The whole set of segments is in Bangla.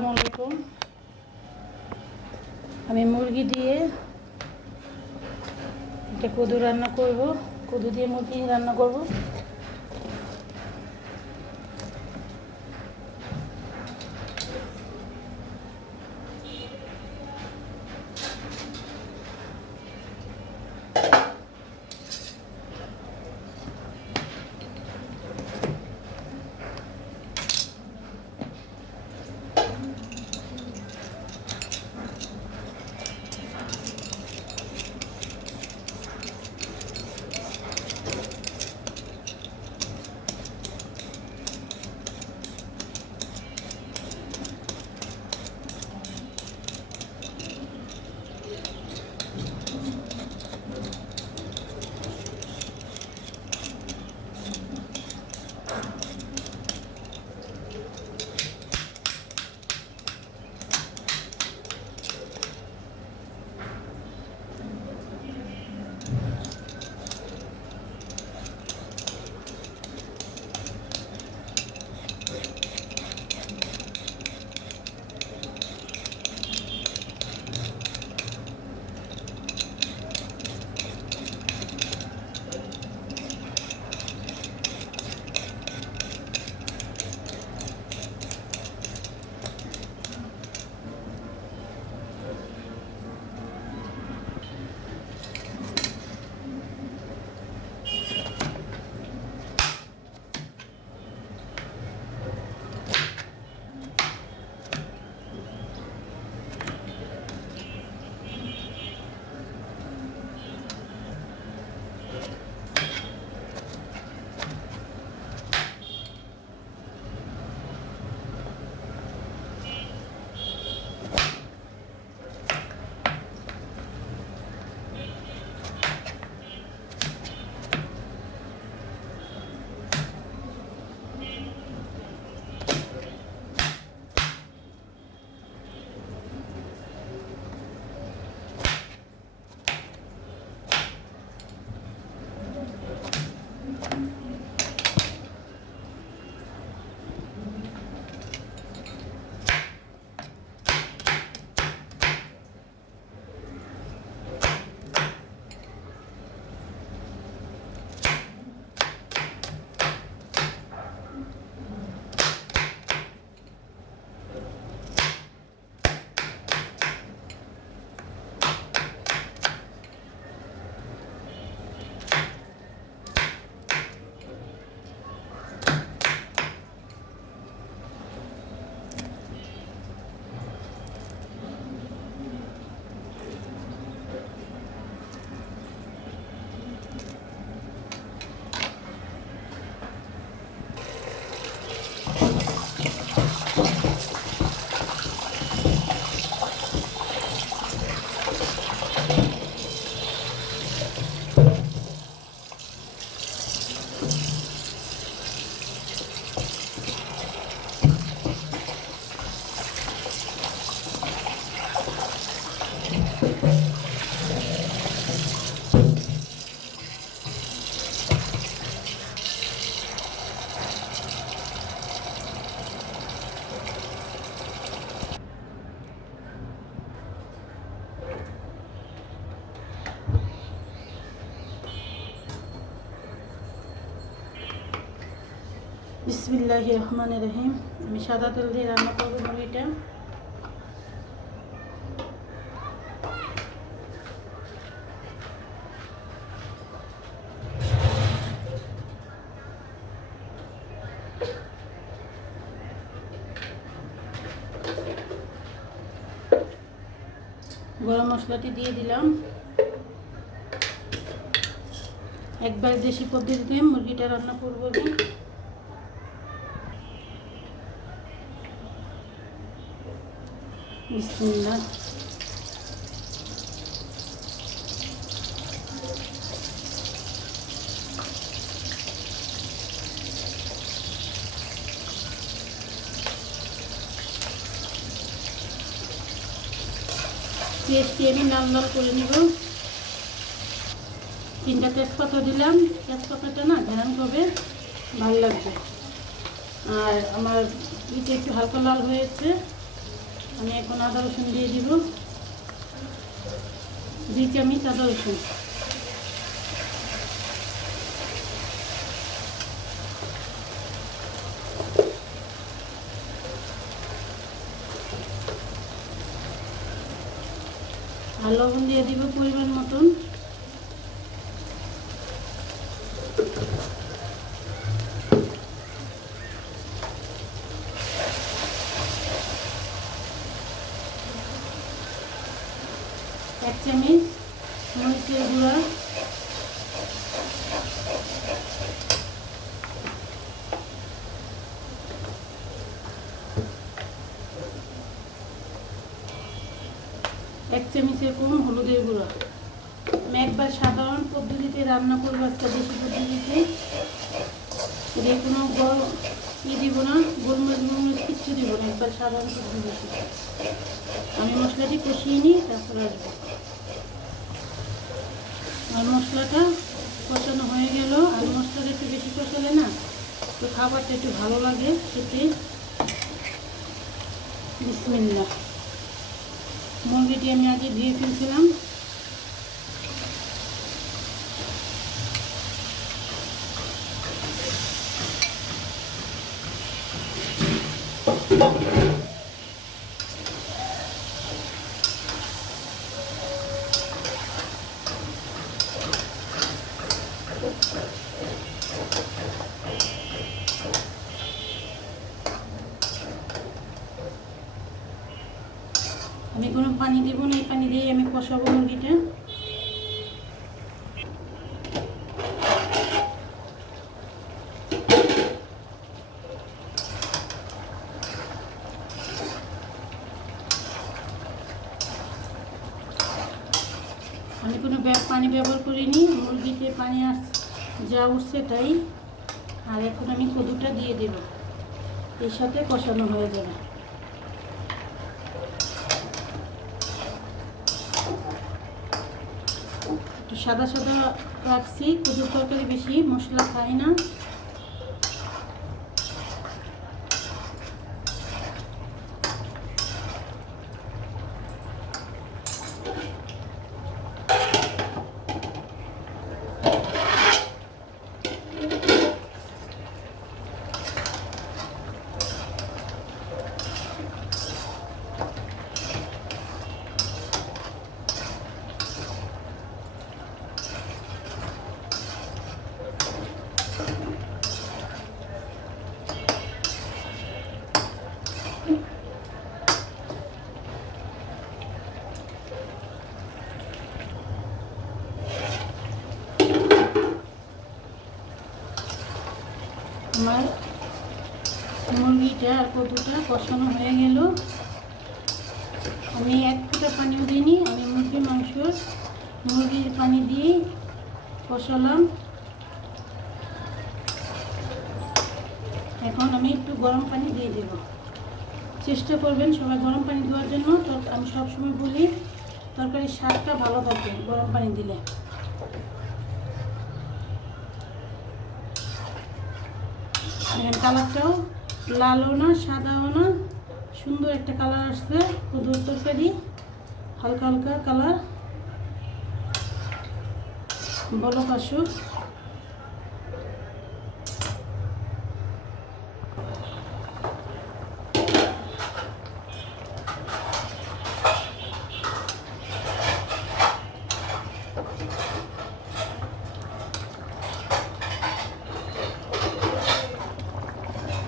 আসসালামু আলাইকুম। আমি মুরগি দিয়ে একটা কদু রান্না করব। কদু দিয়ে মুরগি রান্না করব। বিসমিল্লাহির রহমানির রহিম। আমি সাদা তেল দিয়ে রান্না করব মুরগিটা। গরম মশলাটি দিয়ে দিলাম। একবার দেশি পদ্ধতিতে মুরগিটা রান্না করব আমি। বিসমিল্লাহ। পেঁয়াজটি আমি লাল লাল করে নিব। 3টা তেজপাতা দিলাম। তেজপাতাটা না ঘ্রাণ হবে, ভালো লাগবে। আর আমার ইটা একটু হালকা লাল হয়েছে, আমি এখন আদা রসুন দিয়ে দিব, 2 চামচ আদা রসুন। আর লবণ দিয়ে দিব পরিমাণ মতন। এক চামচ মরিচের গুঁড়া, এক চামচের কম হলুদের গুঁড়া। আমি একবার সাধারণ পদ্ধতিতে রান্না করবো, আজকে দেশি পদ্ধতিতে। এর কোনো দিব না, গোলমরিচ কিচ্ছু দিব না, একবার সাধারণ পদ্ধতিতে। আমি মশলাটি কষিয়ে নিই, তারপর আসবো। আর মশলাটা কষানো হয়ে গেল। আর মশলাটা একটু বেশি কষালে না তো খাবারটা একটু ভালো লাগে খেতে। বিসমিল্লাহ। মুরগিটি আমি আগে ধুয়ে ফেলছিলাম। আমি কোনো পানি দিব না, এই পানি দিয়ে আমি কষাবো মুরগিটা। আমি কোনো পানি ব্যবহার করিনি, মুরগিতে পানি যা উঠছে তাই। আর এখন আমি কদুটা দিয়ে দেব, এর সাথে কষানো হয়ে যাবে। একটু সাদা সাদা রাখছি, কদুর তরকারি বেশি মশলা খাই না। আমার মুরগিটা আর কদুটা কষানো হয়ে গেল। আমি এক ফোঁটা পানিও দিইনি, আমি মুরগির পানি দিয়ে কষালাম। এখন আমি একটু গরম পানি দিয়ে দেব। চেষ্টা করবেন সবাই গরম পানি দেওয়ার জন্য। আমি সবসময় বলি তরকারির স্বাদটা ভালো থাকে গরম পানি দিলে। এখানে কালারটাও লালও না সাদাও না, সুন্দর একটা কালার আসছে। কদুর তরকারি হালকা হালকা কালার, বলক আসুক।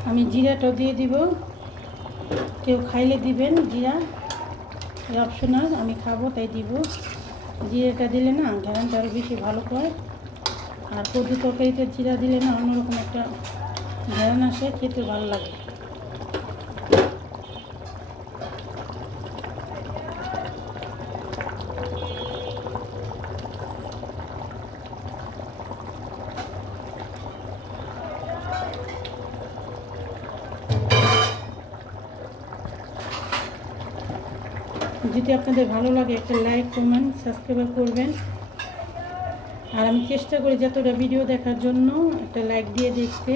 আমি জিরাটাও দিয়ে দিব, কেউ খাইলে দিবেন জিরা, অপশনাল। আমি খাবো তাই দিব। জিরাটা দিলে না ঘ্রাণটা আরও বেশি ভালো হয়। আর কদু তরকারিতে জিরা দিলে না অন্যরকম একটা ঘ্রাণ আসে, খেতে ভালো লাগে। যদি আপনাদের ভালো লাগে একটা লাইক, কমেন্ট, সাবস্ক্রাইব করবেন। আর আমি চেষ্টা করি যতটা ভিডিও দেখার জন্য একটা লাইক দিয়ে দেখতে।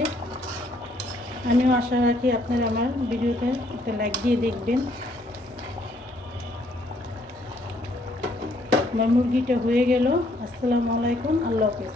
আমিও আশা রাখি আপনারা আমার ভিডিওতে একটা লাইক দিয়ে দেখবেন। আমার মুরগিটা হয়ে গেল। আসসালামু আলাইকুম, আল্লাহ হাফেজ।